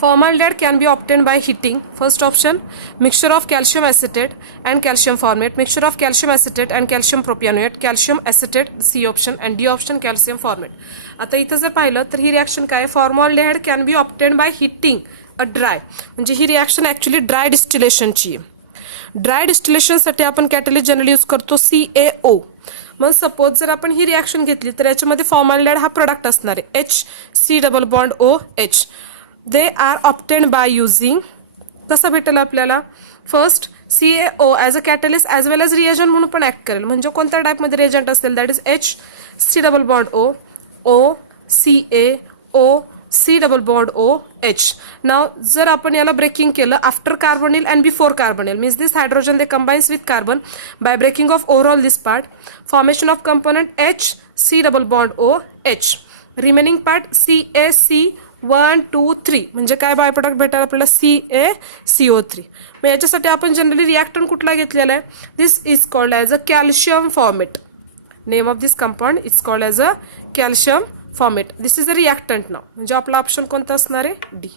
Formaldehyde can be obtained by heating. First option, mixture of calcium acetate and calcium formate, mixture of calcium acetate and calcium propionate, calcium acetate C option, and D option calcium formate. आता इथं जर पाहिलं तर ही reaction काय, formaldehyde can be obtain by heating a dry, म्हणजे ही reaction actually dry डिस्टिलेशनची आहे. ड्राय डिस्टिलेशनसाठी आपण कॅटलिस्ट जनरली यूज करतो CaO. मग सपोज जर आपण ही रिॲक्शन घेतली तर याच्यामध्ये फॉर्मॅल्डिहाइड हा प्रोडक्ट असणार आहे HC+OH. They are obtained by using, कसा भेटेल आपल्याला, first CaO as a catalyst as well as reagent म्हणून पण ॲक्ट करेल. म्हणजे कोणत्या टाईपमध्ये रिएजंट असेल, that is HC+O, O CaO C+OH. नाव जर आपण याला ब्रेकिंग केलं after carbonyl and before carbonyl, means this hydrogen they combines with carbon by breaking of overall this part, formation of component HC+OH. Remaining part CaC1 2 3, म्हणजे काय by product भेटेल आपल्याला CaCO3. मग याच्यासाठी आपण जनरली रिॲक्टंट कुठला घेतलेला आहे, this is called as a calcium formate. Name of this compound is called as a calcium formate. This is a reactant नाव, म्हणजे आपला ऑप्शन कोणता असणार आहे, D.